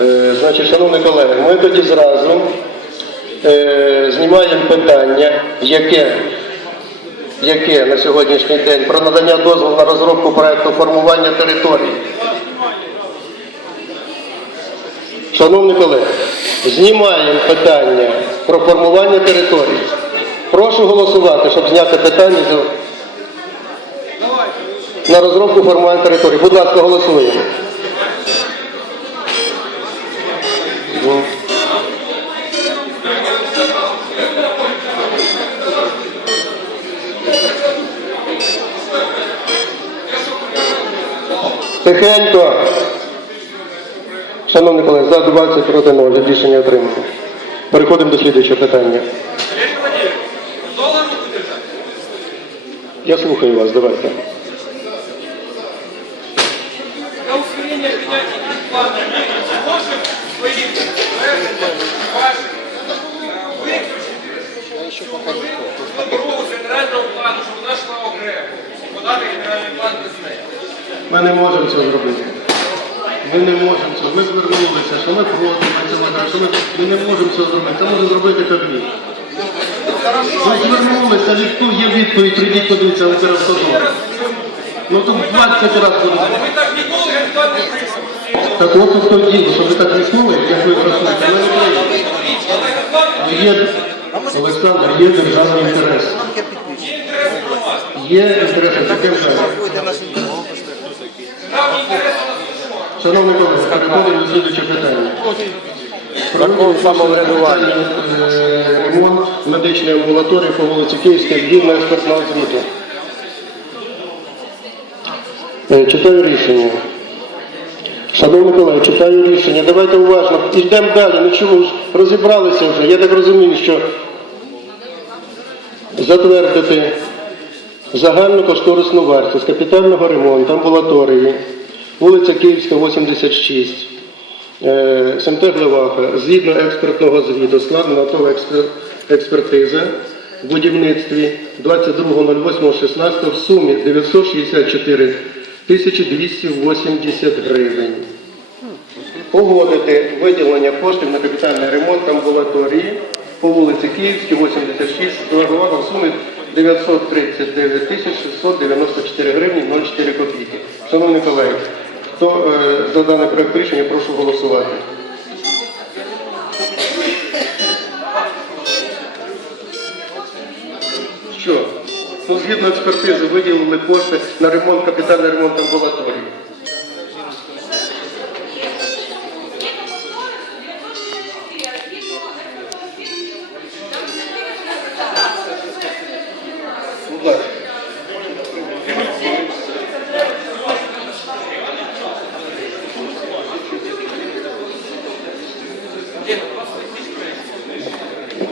Е, Значить, шановні колеги, ми тоді зразу е, знімаємо питання, яке, яке на сьогоднішній день про надання дозволу на розробку проекту формування території. Шановні колеги, знімаємо питання про формування території. Прошу голосувати, щоб зняти питання на розробку формування території. Будь ласка, голосуємо. Тихенько. Шановні колеги, за 20 проти 0. Рішення отримано. Переходимо до слідуючого питання. Я слухаю вас, давайте. Ми не можемо цього зробити. Ми не можемо цього. Ми звернулися, що ми проти ми цього, що ми, ми не можемо цього зробити. Це може зробити Кабмін. Ви звернулися, ніхто є відповідь, прийдіть подивіться в Укравтодор. Ну тут 20 разів. Ми так ніколи генеральний не. Так от у тому діло, що ви так риснули, як ви просуєте, ми не прийдемо. Є, Олександр, є державний інтерес. Є інтереси таке вже. Шановні колеги, переходимо до питання. Закон самоврядування. Е, Ремонт медичної амбулаторії по вулиці Київській, згідно експертного звіту. Е, Читаю рішення. Шановні колеги, читаю рішення. Давайте уважно. Йдемо далі. Ну чому ж розібралися вже? Я так розумію, що затвердити загальну кошторисну вартість капітального ремонту амбулаторії, вулиця Київська, 86, е, СМТ Глеваха, згідно експертного звіту, складена готова експертиза в будівництві 22.08.16 в сумі 964 тисячі 280 гривень. Погодити виділення коштів на капітальний ремонт амбулаторії по вулиці Київській, 86, Глеваха в сумі 939 тисяч 694 гривні 04 копійки. Шановні колеги, хто е, за даний проект рішення, прошу голосувати. Що? Ну, згідно експертизи, виділили кошти на ремонт, капітальний ремонт амбулаторії. Будь ласка.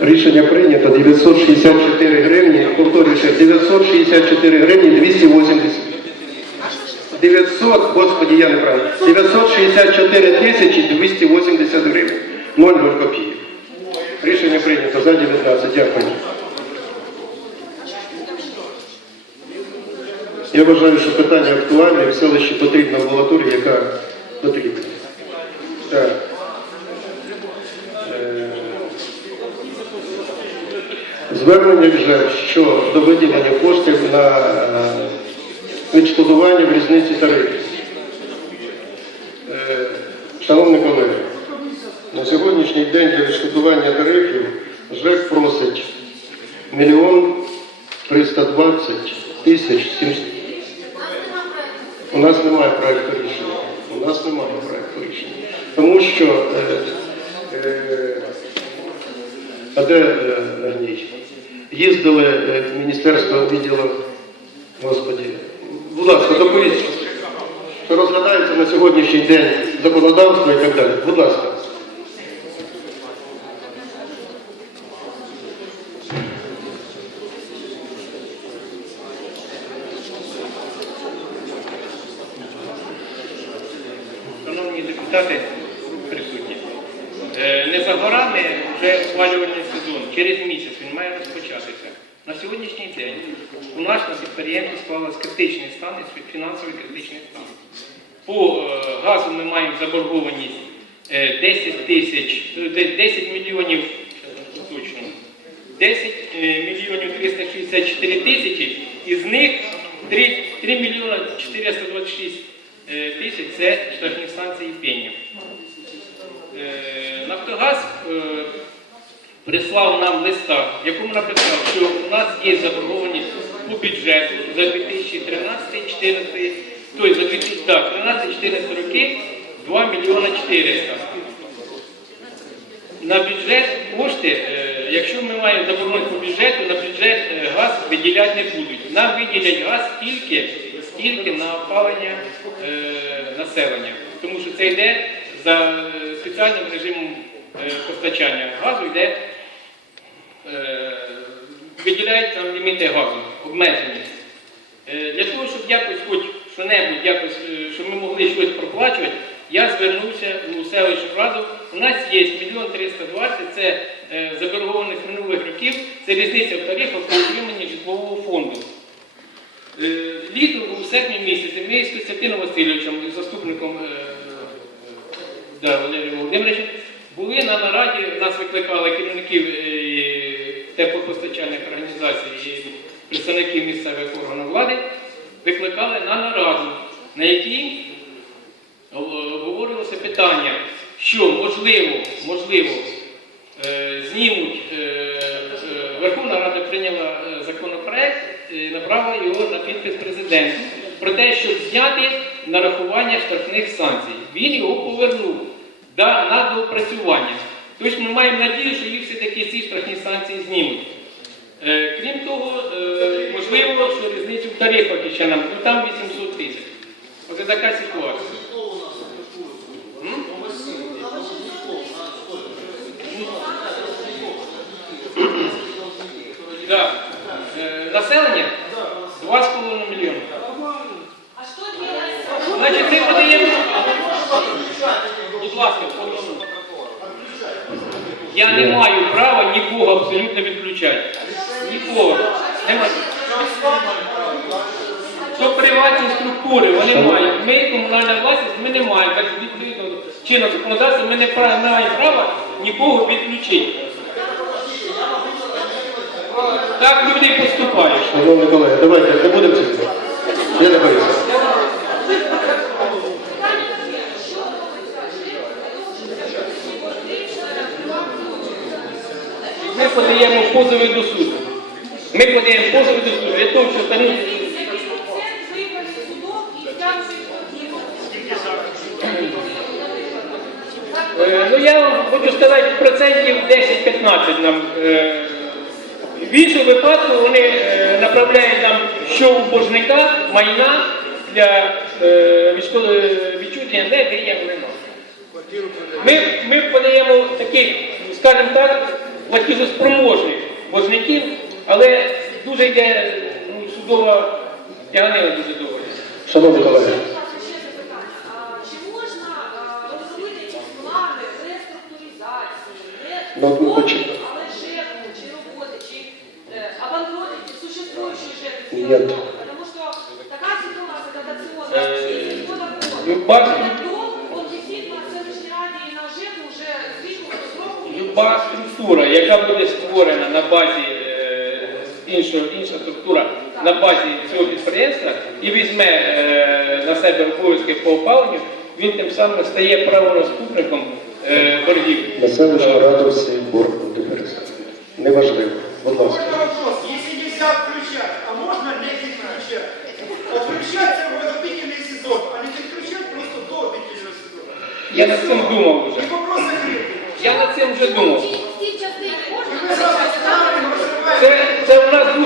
Рішення прийнято 964 гривні, повторюю ще, 964 гривні 280. 900, господі, я не правильно, 964 тисячі 280 гривень. 0 копійок. Рішення прийнято за 19. Дякую. Я вважаю, що питання актуальне, в селищі потрібна амбулаторія, яка потрібна. Е, Звернення вже щодо виділення коштів на е, відшкодування в різниці тарифів. Е, Шановні колеги, на сьогоднішній день для відшкодування тарифів ЖЕК просить мільйон 320 тисяч 700. У нас немає проекту рішення. У нас немає проекту рішення. Тому що е, е, а де е, Гній? Їздили е, в міністерство відділу, господі. Ласка, доповідь, що розглядається на сьогоднішній день законодавство і так далі. Будь ласка. Шановні депутати, присутні. Е, Не вже ухвалювальний сезон. Через місяць він має розпочатися. На сьогоднішній день у нас на підприємстві склалась критичний стан і фінансовий критичний стан. По е, газу ми маємо заборгованість е, 10 тисяч, е, 10 мільйонів, точно, 10 е, мільйонів 364 тисячі, із них 3, 3 мільйона 426 е, тисяч це штрафні станції пенів. Е, Нафтогаз е, прислав нам листа, в якому написав, що у нас є заборгованість по бюджету за 2013-2014, тобто за 2013-2014 роки 2 мільйона 400. На бюджет кошти, е, якщо ми маємо забороненість по бюджету, на бюджет е, газ виділяти не будуть. Нам виділять газ тільки, тільки на опалення е, населення. Тому що це йде за е, спеціальним режимом постачання газу, йде виділяють там ліміти газу, обмежені. Е, Для того, щоб якось хоч що-небудь, е, щоб ми могли щось проплачувати, я звернувся у селищну раду. У нас є мільйон 320, це е, заборгованих минулих років, це різниця в тарифах по утриманні житлового фонду. Е, Літом у серпні місяці ми з Костянтином Васильовичем, заступником е, да, Володимировича, були на нараді, нас викликали керівників е, теплопостачальних організацій і представників місцевих органів влади, викликали на нараду, на якій обговорювалося питання, що можливо, можливо, е, знімуть, е, е, Верховна Рада прийняла законопроект, е, направила його на підпис президенту про те, щоб зняти нарахування штрафних санкцій. Він його повернув на доопрацювання. Тобто ми маємо надію, що їх все-таки ці штрафні санкції знімуть. Е, Крім того, е, можливо, що різницю в тарифах ще нам, ну там 800 тисяч. Оце така ситуація. Да. Е, Населення 2,5 мільйона. А делать? Значить, ми подаємо. Будь ласка, по. Я не маю права нікого абсолютно відключати. Нікого. Немає. То приватні структури, вони мають. Ми комунальна власність, ми не маємо. Так відповідно до законодавства ми не маємо права нікого відключити. Так люди поступають. Шановні колеги, давайте не будемо цього. Я не боюся. Ми подаємо позови до суду. Ми подаємо позови до суду для того, щоб встановити. Е, Ну я вам хочу сказати, процентів 10-15 нам. е, В іншому випадку вони е, направляють нам, що у боржника майна для е, відшколи- відчуження не виявлено. Ми, ми подаємо таких, скажімо так, платіжоспроможних боржників, але дуже йде ну, судова тяганина дуже доволі. Шановні колеги, Чи можна розробити якісь плани реструктуризації, не Ну, ну, але жертву, чи роботи, чи е, существуючі существующие яка буде створена на базі е, іншого, інша структура на базі цього підприємства і візьме е, на себе обов'язки по опаленню, він тим самим стає правонаступником е, боргів. на селищну раду всі борг буде пересадити. Неважливо. Будь ласка. Такой вопрос. Если нельзя включать, а можно не переключать? Отключать в отопительный сезон, а не переключать просто до отопительного сезона. Я над цим думав вже. И вопрос закрытый. Я над цим вже думав.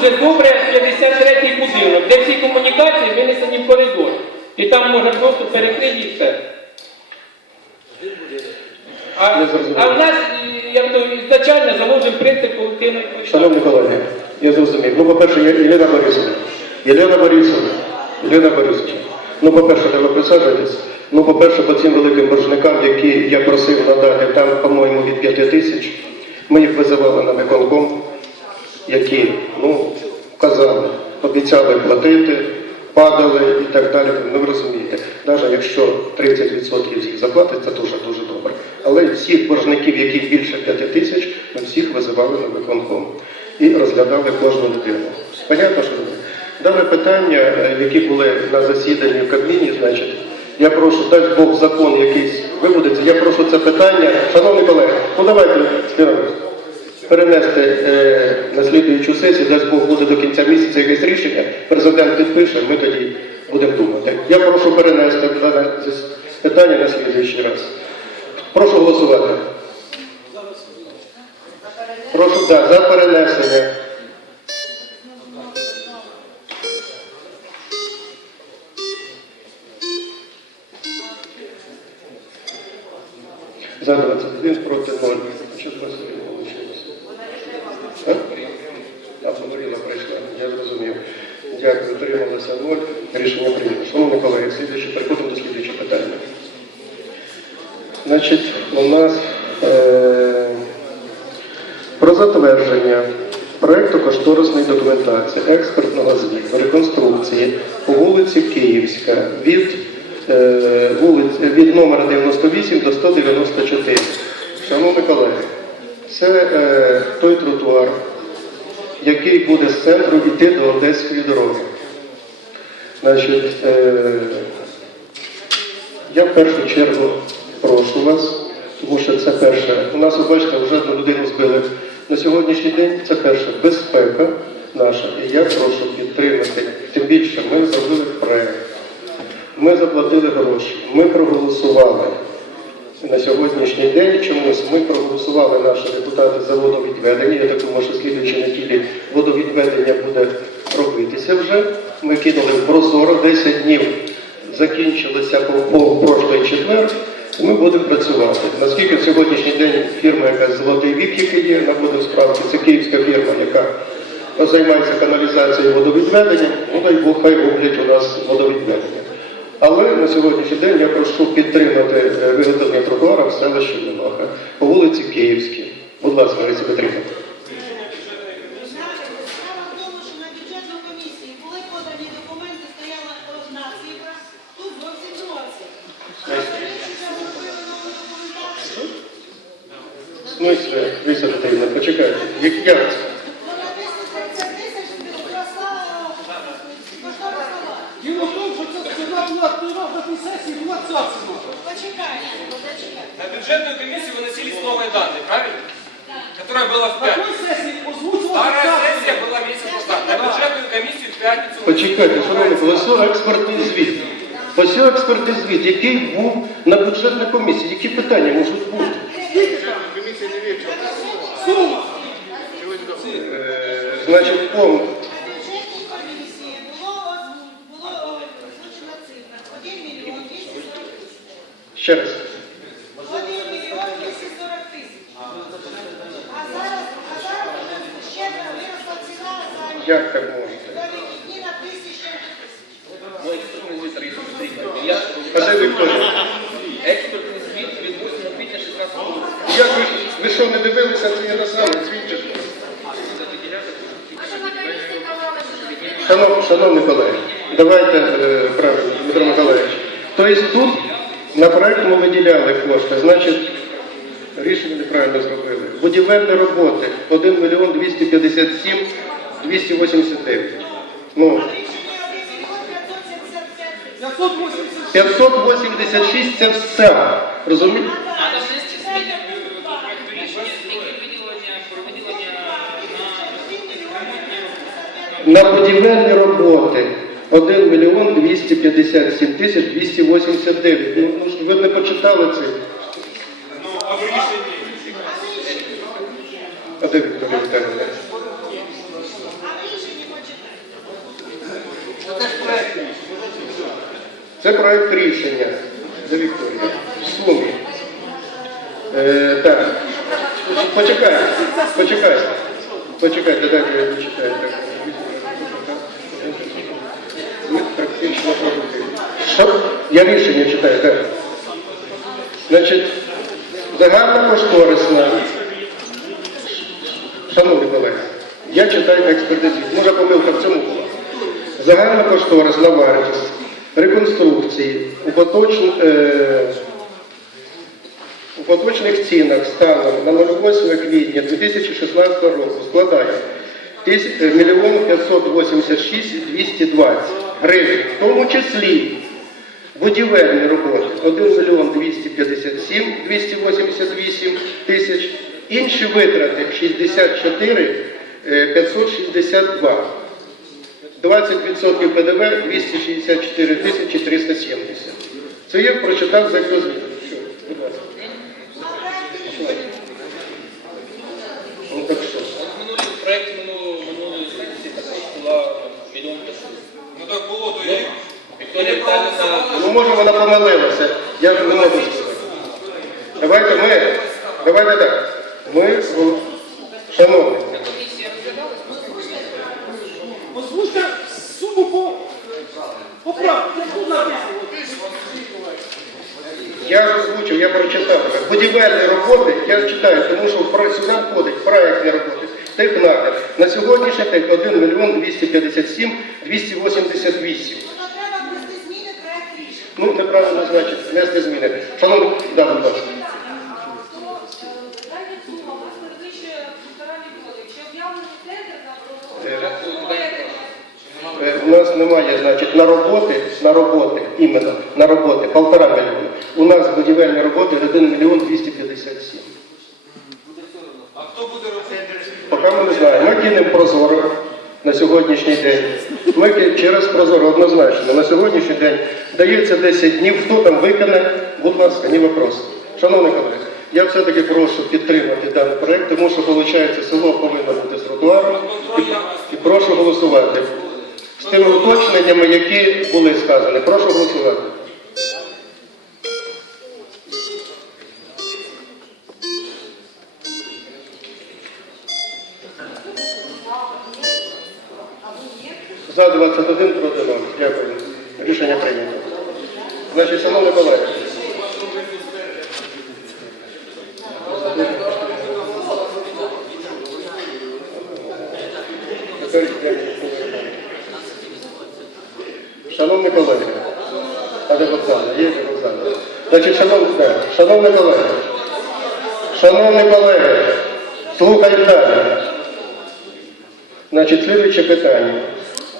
Дуже добре 53-й будинок, де всі комунікації винесені в коридор. І там можна просто перекрити і все. А, а в нас як то ізначально заложений принцип колективної. Шановні колеги, я зрозумів. Ну, по-перше, Єлена Борисовна. Єлена Борисовна. Єлена Борисовна. Ну, по-перше, де ви присаджуєтесь. Ну, по-перше, по цим великим боржникам, які я просив надати, там, по-моєму, від 5 тисяч, ми їх визивали на виконком, які, ну, казали, обіцяли платити, падали і так далі. Ну, ви розумієте, навіть якщо 30% з їх заплатить, це дуже-дуже добре. Але всіх боржників, яких більше 5 тисяч, ми всіх визивали на виконком і розглядали кожну людину. Понятно, що дане питання, е, які були на засіданні в Кабміні, значить, я прошу, дасть Бог закон якийсь вибудеться, я прошу це питання, шановні колеги, ну давайте Спіро, перенести е, на слідуючу сесію, дасть Бог буде до кінця місяця якесь рішення, президент підпише, ми тоді будемо думати. Я прошу перенести питання на слідуючий раз. Прошу голосувати. Прошу, да, за перенесення. А, Марина прийшла, я зрозумів. Дякую, утрималося 0. Рішення прийнято. Шановні колеги, слідуючи, переходимо до слідуючого питання. Значить, у нас е, про затвердження проекту кошторисної документації, експертного звіту, реконструкції по вулиці Київська від, е, вулиць, від номера 98 до 194. Шановні колеги, це е, той тротуар, який буде з центру йти до Одеської дороги. Значить, е, я в першу чергу прошу вас, тому що це перше. У нас, ви бачите, вже одну людину збили. На сьогоднішній день це перше безпека наша. І я прошу підтримати. Тим більше ми зробили проект. Ми заплатили гроші, ми проголосували. На сьогоднішній день чомусь ми проголосували наші депутати за водовідведення. Я так думаю, що слідуючі неділі водовідведення буде робитися вже. Ми кинули прозоро 10 днів, закінчилися по, прошлий четвер. Ми будемо працювати. Наскільки сьогоднішній день фірма, яка Золотий вік, яка є, буде в це київська фірма, яка займається каналізацією водовідведення, ну дай Бог, хай роблять у нас водовідведення. Але на сьогоднішній день я прошу підтримати е, виготовлення тротуара в селищі Лимаха по вулиці Київській. Будь ласка, Лариса Петрівна. Справа в тому, що на бюджетну комісію були подані документи, стояла одна цифра, тут зовсім друга цифра. Комісія зробила нову документацію. В смислі, Лариса Петрівна, почекайте. Як, як це? Ну, написано 30 тисяч, зросла кошторисна варта. Діло в тому, що це ціна була на тій сесії, була ця ціна. Почекайте, почекайте. На бюджетную комиссию выносились новые данные, правильно? Которая была в На пятницу. той сесії озвучувалася Вторая ця сессия ціна. была месяц назад. На бюджетную комиссию в пятницу Почекайте, шановні, ось експертний звіт. Ось експертний звіт, який був на бюджетній комісії. Які питання можуть бути? Сума. Е, значить, пом... На бюджетній Як так можете? за вихідні на тисячу. А де Вікторія? Експертний звіт від 8 квітня 16 року. Як ви, ви що, не дивилися це на саме свідчиш? Шанов, шановні колеги, давайте е, правильно, Дмитро Миколаївич. Тобто тут на проект ми виділяли кошти, значить, рішення неправильно зробили. Будівельні роботи 1 мільйон 257 289. Ну, Рішення 1 мільйон 575 тисяч. 580. 586 це все. Розумієте? На будівельні роботи 1 мільйон 257 тисяч 289. Ну, ну, ви не почитали це. А де Вікторія Віталіївна? А в рішенні почитайте. Це проект рішення. Де Вікторія? В. Е, так. Почекайте. Почекайте. Почекайте, дайте я дочитаю. Ми. Я рішення читаю, так. Значить, загальна кошторисна. Шановні колеги, я читаю експертизі. Може помилка в цьому була. Загальна кошторисна вартість реконструкції у поточну, е, у поточних цінах станом на 08 квітня 2016 року складає тис- е, мільйон 586 220 гривень, в тому числі будівельні роботи 1 мільйон 257 288 тисяч, інші витрати 64 е, 562. 20% ПДВ 264 тисячі 370. Це я прочитав за ласка. Ну так що? В проєкті минулої сесії також була мільйон. Ну так було, то є. Вікторія Віталіївна Ну може вона помилилася. Я ж не можу сказати. Давайте ми, давайте так. Ми, ну, шановні, Озвучте суму по поправці. Тут написано. Я ж озвучив, я прочитав. Будівельні роботи я читаю, тому що сюди входить проєктні роботи. Технадр. На сьогоднішній день 1 мільйон 257 288. Тобто треба внести зміни в проект рішення. Ну, неправильно значить, внести зміни. Шановні, да, будь ласка. То дайте сума, у нас перевищує півтора мільйони. Якщо об'явлений тендер на Е, проведення, Е, У нас немає, значить, на роботи, на роботи, іменно на роботи, полтора мільйона. У нас будівельні роботи 1 мільйон 257. А хто буде робити? Поки ми не знаємо. Ми кинемо прозоро на сьогоднішній день. Ми через прозоро однозначно. На сьогоднішній день дається 10 днів. Хто там виконає, будь ласка, не вопрос. Шановні колеги, я все-таки прошу підтримати даний проект, тому що, виходить, село повинно бути з тротуаром. І прошу голосувати. З тими уточненнями, які були сказані. Прошу голосувати. За 21 проти 0. Дякую. Рішення прийнято. Значить, шановні колеги. Тепер я- Шановні колеги, а де Богдана? Є де Богдана? Значить, шановні, да, шановні колеги, шановні колеги, слухаємо далі. Значить, слідуюче питання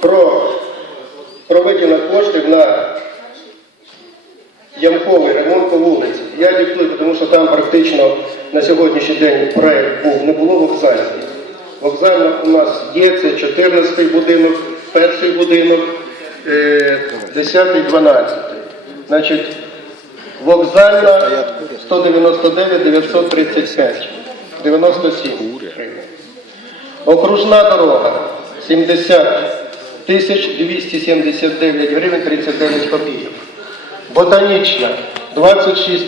про проведення коштів на ямковий ремонт по вулиці. Я диктую, тому що там практично на сьогоднішній день проект був, не було вокзальний. Вокзальна у нас є, це 14-й будинок, перший будинок, е, 10-й, 12-й. Значить, вокзальна 199 935, 97 гривень. Окружна дорога 70 тисяч 279 гривень 39 копійок. Ботанічна 26